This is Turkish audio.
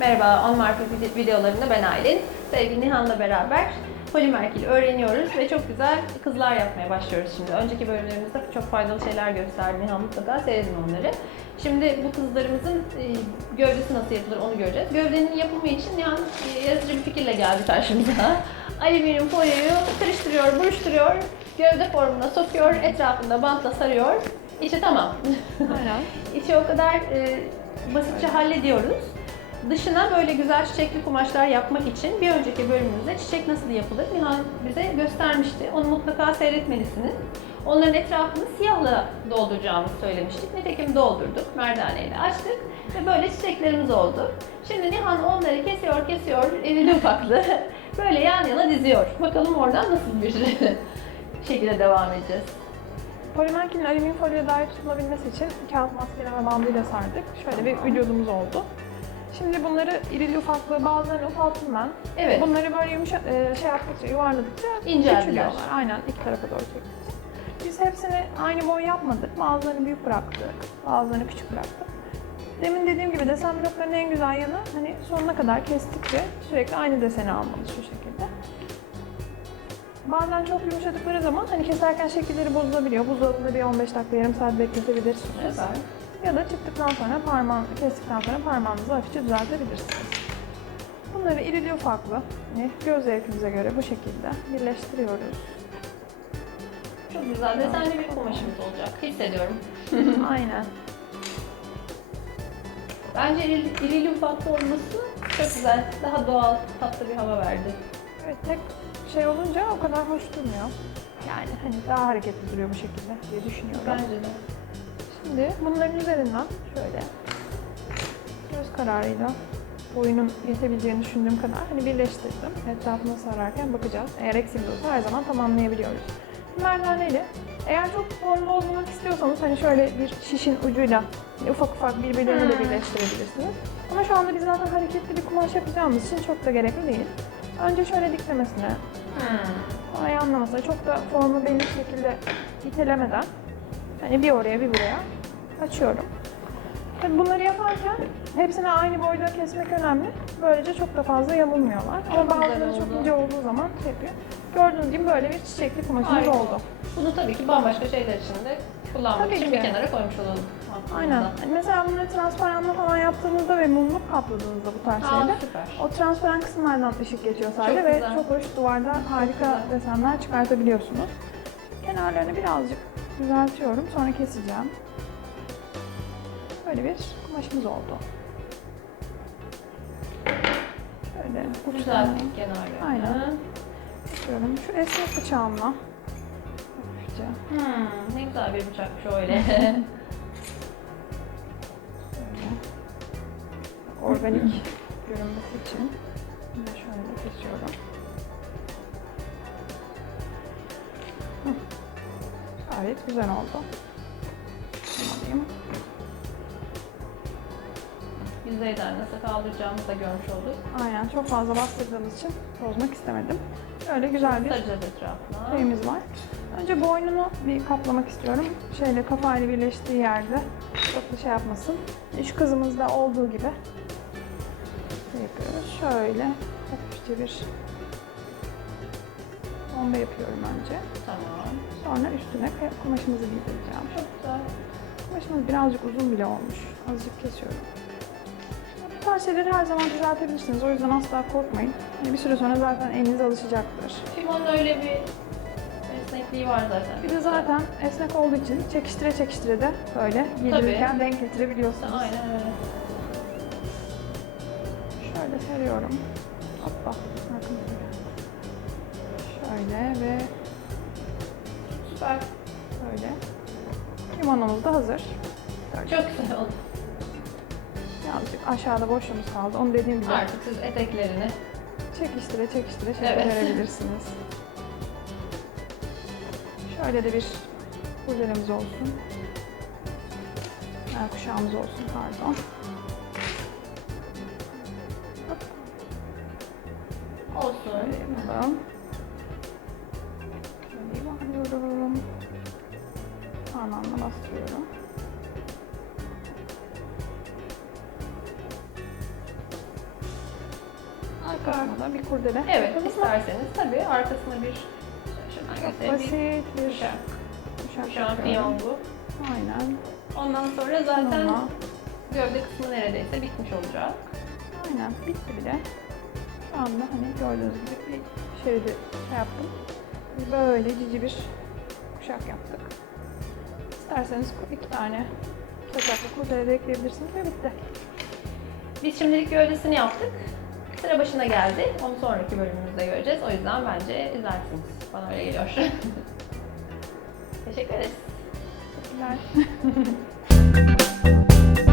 Merhaba, On Market vid- videolarında ben Aylin. Sevgili Nihan'la beraber polimerkil öğreniyoruz ve çok güzel kızlar yapmaya başlıyoruz şimdi. Önceki bölümlerimizde çok faydalı şeyler gösterdi Nihan mutlaka seyredin onları. Şimdi bu kızlarımızın e, gövdesi nasıl yapılır onu göreceğiz. Gövdenin yapımı için Nihan e, yaratıcı bir fikirle geldi karşımıza. Alüminyum folyoyu kırıştırıyor, buruşturuyor, gövde formuna sokuyor, etrafında bantla sarıyor. İşte tamam. Aynen. İşi o kadar e, basitçe hallediyoruz. Dışına böyle güzel çiçekli kumaşlar yapmak için bir önceki bölümümüzde çiçek nasıl yapılır Nihan bize göstermişti. Onu mutlaka seyretmelisiniz. Onların etrafını siyahla dolduracağımızı söylemiştik. Nitekim doldurduk, merdaneyle açtık ve böyle çiçeklerimiz oldu. Şimdi Nihan onları kesiyor kesiyor, evli ufaklı böyle yan yana diziyor. Bakalım oradan nasıl bir şekilde devam edeceğiz. Polimerkinin alüminyum folyoya dair tutulabilmesi için kağıt maskeleme bandıyla sardık. Şöyle bir vücudumuz oldu. Şimdi bunları irili ufaklı bazılarını ufalttım ben. Evet. Bunları böyle yumuşak e, şey yaptıkça, yuvarladıkça İnceldiler. küçülüyorlar. Aynen iki tarafa doğru çektikçe. Biz hepsini aynı boy yapmadık. Bazılarını büyük bıraktık, bazılarını küçük bıraktık. Demin dediğim gibi desen bloklarının en güzel yanı hani sonuna kadar kestikçe sürekli aynı deseni almalı şu şekilde. Bazen çok yumuşadıkları zaman hani keserken şekilleri bozulabiliyor. Buzdolabında bir 15 dakika, yarım saat bekletebilirsiniz. Süper. Ya da çıktıktan sonra parmağın, kestikten sonra parmağınızı hafifçe düzeltebilirsiniz. Bunları irili ufaklı, hani göz zevkimize göre bu şekilde birleştiriyoruz. Çok güzel desenli bir kumaşımız olacak. Hissediyorum. Aynen. Bence irili, irili ufaklı olması çok güzel. Daha doğal, tatlı bir hava verdi. Evet, tek şey olunca o kadar hoş durmuyor. Yani hani daha hareketli duruyor bu şekilde diye düşünüyorum. Bence de. Şimdi bunların üzerinden şöyle göz kararıyla boyunun yetebileceğini düşündüğüm kadar hani birleştirdim. Etrafına sararken bakacağız. Eğer eksiğimiz olursa her zaman tamamlayabiliyoruz. Merdaneyle eğer çok form bozmamak istiyorsanız hani şöyle bir şişin ucuyla hani ufak ufak birbirlerini de Hmm. birleştirebilirsiniz. Ama şu anda biz zaten hareketli bir kumaş yapacağımız için çok da gerekli değil. Önce şöyle diklemesine, Hmm. orayı anlamasına, çok da formu belli şekilde itelemeden hani bir oraya bir buraya açıyorum. Tabii bunları yaparken hepsini aynı boyda kesmek önemli. Böylece çok da fazla yamulmuyorlar. Ama Çok güzel bazıları çok ince olduğu zaman şey yapıyor. Gördüğünüz gibi böyle bir çiçekli kumaşımız Harika. oldu. Bunu tabii ki bambaşka şeyler için de kullanmak Tabii için ki. bir kenara koymuş olalım. Aynen. Mesela bunları transparanla falan yaptığınızda ve mumluk kapladığınızda bu tarz Aa, süper. o transparan kısımlardan ışık geçiyor sadece Çok ve güzel. çok hoş duvarda harika güzel. desenler çıkartabiliyorsunuz. Kenarlarını birazcık düzeltiyorum. Sonra keseceğim. Böyle bir kumaşımız oldu. Şöyle uçlarını. Aynen. kesiyorum. Şu esnek bıçağımla hafifçe Hmm, ne güzel bir bıçakmış öyle. Böyle organik görünmesi için yine şöyle kesiyorum. Gayet güzel oldu. Alayım. Yüzeyden nasıl kaldıracağımızı da görmüş olduk. Aynen çok fazla bastırdığımız için bozmak istemedim. Şöyle güzel bir Saracağız etrafına. şeyimiz var. Önce boynunu bir kaplamak istiyorum. Şöyle kafayla birleştiği yerde çok da şey yapmasın. Şu kızımızda olduğu gibi şey yapıyoruz. Şöyle hafifçe bir bomba yapıyorum önce. Tamam. Sonra üstüne kumaşımızı giydireceğim. Çok güzel. Kumaşımız birazcık uzun bile olmuş. Azıcık tarz şeyleri her zaman düzeltebilirsiniz. O yüzden asla korkmayın. Bir süre sonra zaten eliniz alışacaktır. Timon'un öyle bir esnekliği var zaten. Bir de zaten esnek olduğu için çekiştire çekiştire de böyle giydirirken denk getirebiliyorsunuz. Aynen öyle. Şöyle seriyorum. Hoppa. Bakın. Şöyle ve Süper. böyle. Limonumuz da hazır. Çok güzel oldu. Birazcık aşağıda boşluğumuz kaldı. Onu dediğim gibi Artık siz eteklerini çekiştire çekiştire şekil Evet. verebilirsiniz. Şöyle de bir kuzelemiz olsun. Yani kuşağımız olsun pardon. olsun. Yapalım. Şöyle yuvarlıyorum. yanağına bastırıyorum. Da bir kurdele. Evet, isterseniz tabii arkasına bir şuradan göstereyim. basit bir Kuşak. kuşak Şampiyon yapıyorum. bu. Aynen. Ondan sonra zaten Ama gövde kısmı neredeyse bitmiş olacak. aynen bitti bile. Şu anda hani gördüğünüz gibi bir şeridi şey yaptım. Böyle cici bir kuşak yaptık. İsterseniz iki tane saçaklı kurdele de ekleyebilirsiniz ve bitti. Biz şimdilik gövdesini yaptık. Sıra başına geldi. Onu sonraki bölümümüzde göreceğiz. O yüzden bence izlersiniz. Bana öyle geliyor. Teşekkür ederiz. Teşekkürler.